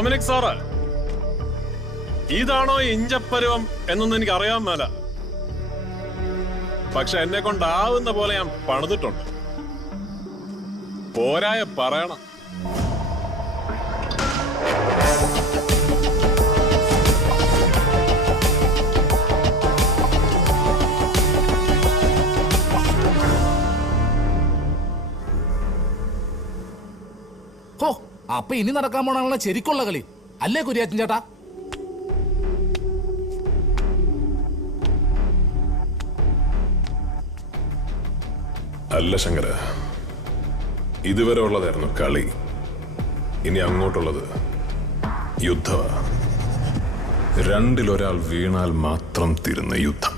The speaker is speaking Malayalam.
ഡൊമിനിക് സാറ്, ഇതാണോ ഇഞ്ചപ്പരുവം എന്നൊന്നും എനിക്ക് അറിയാൻ മേല. പക്ഷെ എന്നെ കൊണ്ടാവുന്ന പോലെ ഞാൻ പണിതിട്ടുണ്ട്. പോരായ പറയണം. ഹോ, അപ്പൊ ഇനി നടക്കാൻ പോണാണല്ലോ ശരിക്കുള്ള കളി അല്ലേ കുര്യാച്ചൻ ചേട്ടാ? അല്ല ശങ്കര, ഇതുവരെ ഉള്ളതായിരുന്നു കളി. ഇനി അങ്ങോട്ടുള്ളത് യുദ്ധമാ. രണ്ടിലൊരാൾ വീണാൽ മാത്രം തീരുന്ന യുദ്ധം.